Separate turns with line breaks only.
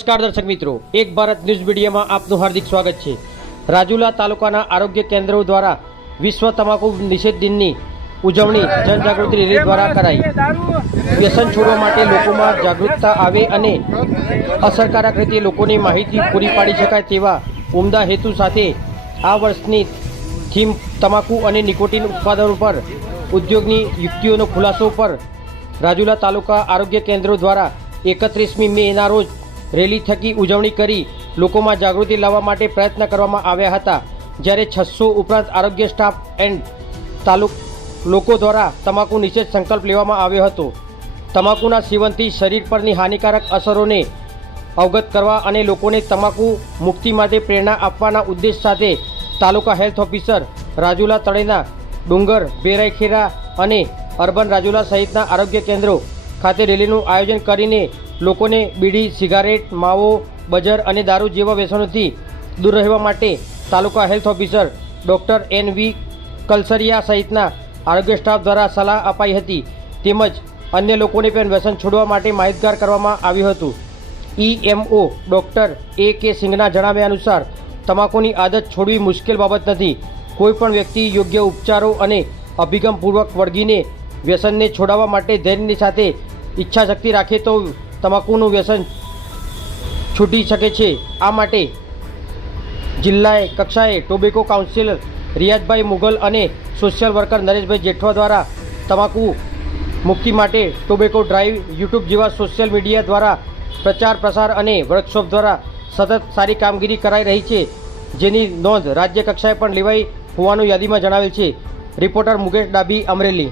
નમસ્કાર દર્શક મિત્રો. એક ભારત ન્યૂઝ મીડિયામાં આપનું હાર્દિક સ્વાગત છે. રાજુલા તાલુકાના આરોગ્ય કેન્દ્રો દ્વારા વિશ્વ તમાકુ નિષેધ દિનની ઉજવણી જનજાગૃતિ રેલી દ્વારા કરાઈ. વ્યસન છોડવા માટે લોકોમાં જાગૃતતા આવે અને અસરકારક રીતે લોકોને માહિતી પૂરી પાડી શકાય તેવા ઉમદા હેતુ સાથે આ વર્ષની થીમ તમાકુ અને નિકોટિન ઉત્પાદનો પર ઉદ્યોગની યુક્તિઓનો ખુલાસો પર રાજુલા તાલુકા આરોગ્ય કેન્દ્રો દ્વારા એકત્રીસમી મેના રોજ રેલી થકી ઉજવણી કરી લોકોમાં જાગૃતિ લાવવા માટે પ્રયત્ન કરવામાં આવ્યા હતા. જ્યારે છસો ઉપરાંત આરોગ્ય સ્ટાફ એન્ડ તાલુક લોકો દ્વારા તમાકુ નિષેધ સંકલ્પ લેવામાં આવ્યો હતો. તમાકુના સેવનથી શરીર પરની હાનિકારક અસરોને અવગત કરવા અને લોકોને તમાકુ મુક્તિ માટે પ્રેરણા આપવાના ઉદ્દેશ સાથે તાલુકા હેલ્થ ઓફિસર રાજુલા તળેના ડુંગર બેરાઈખેરા અને અર્બન રાજુલા સહિતના આરોગ્ય કેન્દ્રો ખાતે રેલીનું આયોજન કરીને લોકોને બીડી, સિગારેટ, માવો, બજર અને દારૂ જેવા વ્યસનોથી દૂર રહેવા માટે taluka health officer doctor N V Kalsaria સહિતના આરોગ્ય સ્ટાફ દ્વારા સલાહ અપાઈ હતી. તેમજ અન્ય લોકોને પણ વ્યસન છોડવા માટે માહિતગાર કરવામાં આવ્યું હતું. ઈએમઓ ડૉક્ટર એ કે સિંઘના જણાવ્યા અનુસાર, તમાકુની આદત છોડવી મુશ્કેલ બાબત નથી. કોઈપણ વ્યક્તિ યોગ્ય ઉપચારો અને અભિગમપૂર્વક વળગીને વ્યસનને છોડાવવા માટે ધૈર્યની સાથે ઈચ્છાશક્તિ રાખે તો તમાકુનું વ્યસન છૂટી શકે છે. આ માટે જિલ્લાએ કક્ષાએ ટોબેકો કાઉન્સિલર રિયાજભાઈ મુગલ અને સોશિયલ વર્કર નરેશભાઈ જેઠવા દ્વારા તમાકુ મુક્તિ માટે ટોબેકો ડ્રાઈવ યુટ્યુબ જેવા સોશિયલ મીડિયા દ્વારા પ્રચાર, પ્રસાર અને વર્કશોપ દ્વારા સતત સારી કામગીરી કરાઈ રહી છે. જેની નોંધ રાજ્ય કક્ષાએ પણ લેવાઈ હોવાનું યાદીમાં જણાવેલ છે. રિપોર્ટર મુકેશ ડાબી અમરેલી.